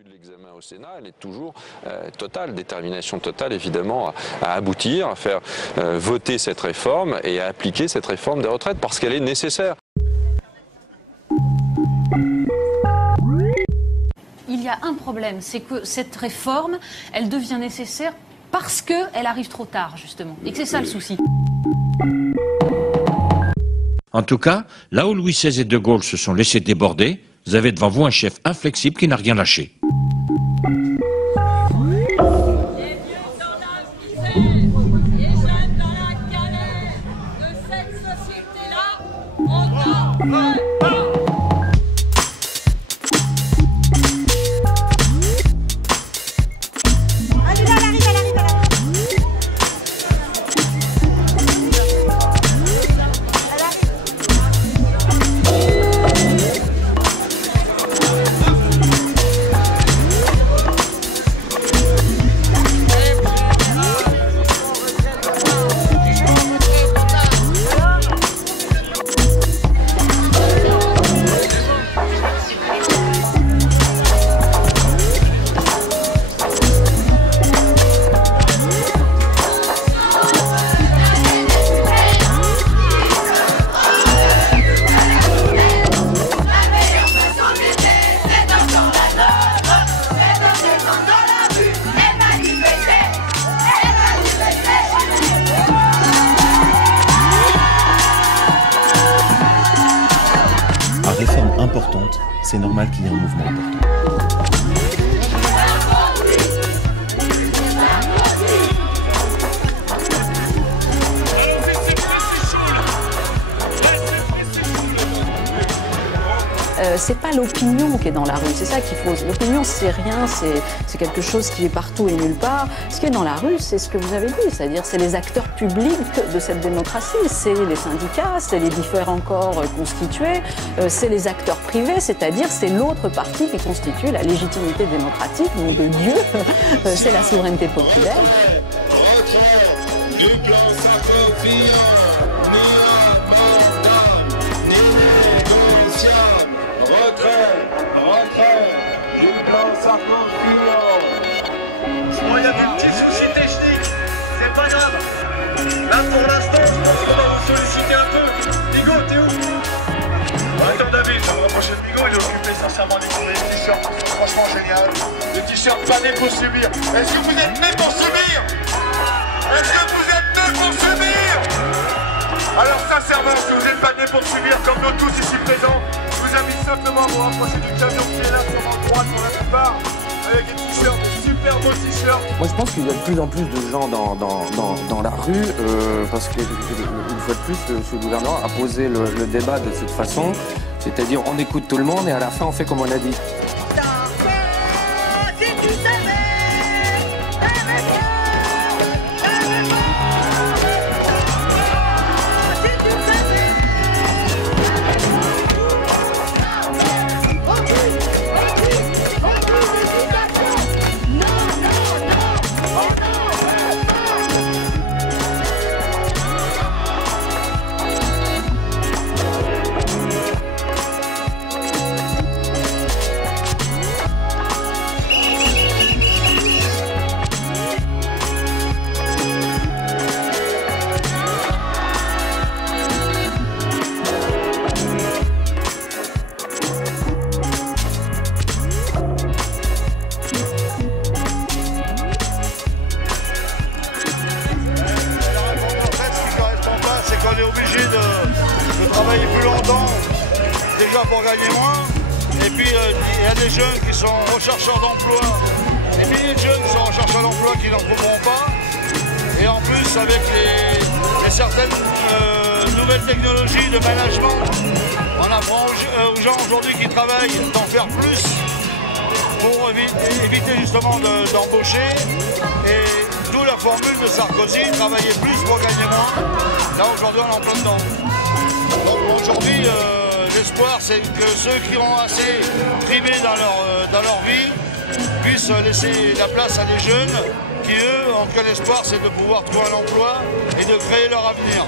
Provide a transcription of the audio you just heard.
début de l'examen au Sénat, elle est toujours totale, détermination totale évidemment à aboutir, à faire voter cette réforme et à appliquer cette réforme des retraites parce qu'elle est nécessaire. Il y a un problème, c'est que cette réforme, elle devient nécessaire parce qu'elle arrive trop tard, justement. Et que c'est ça le souci. En tout cas, là où Louis XVI et De Gaulle se sont laissés déborder, vous avez devant vous un chef inflexible qui n'a rien lâché. Réforme importante, c'est normal qu'il y ait un mouvement important. C'est pas l'opinion qui est dans la rue, c'est ça qu'il faut. L'opinion, c'est rien, c'est quelque chose qui est partout et nulle part. Ce qui est dans la rue, c'est ce que vous avez dit, c'est-à-dire c'est les acteurs publics de cette démocratie, c'est les syndicats, c'est les différents corps constitués, c'est les acteurs privés, c'est-à-dire c'est l'autre partie qui constitue la légitimité démocratique, nom de Dieu, c'est la souveraineté populaire. Bon, il y a des petits soucis techniques, c'est pas grave. Là pour l'instant, je pense qu'on va vous solliciter un peu. Bigot, t'es où? Attends David, je vais me rapprocher de Bigot, il est occupé sincèrement des t-shirts qui sont franchement génial. Des t-shirts pas nés pour subir. Est-ce que vous êtes nés pour subir? Est-ce que vous êtes nés pour subir? Alors sincèrement, si vous n'êtes pas nés pour subir, comme nous tous ici présents, je vous invite simplement à vous rapprocher du camion qui est là sur ma droite pour la plupart, avec des t-shirts, des super beaux t-shirts. Moi je pense qu'il y a de plus en plus de gens dans la rue, parce qu'une fois de plus, ce gouvernement a posé le débat de cette façon, c'est-à-dire on écoute tout le monde et à la fin on fait comme on a dit. On est obligé de travailler plus longtemps, déjà pour gagner moins. Et puis il y a des jeunes qui sont rechercheurs d'emploi, et puis des jeunes qui sont rechercheurs d'emploi qui n'en trouveront pas. Et en plus avec les certaines nouvelles technologies de management, on apprend aux gens aujourd'hui qui travaillent d'en faire plus pour éviter justement d'embaucher. Et d'où la formule de Sarkozy, travailler plus pour gagner moins. Là aujourd'hui on est en plein dedans. Donc aujourd'hui l'espoir c'est que ceux qui ont assez primé dans leur vie puissent laisser la place à des jeunes qui eux ont qu'un espoir, c'est de pouvoir trouver un emploi et de créer leur avenir.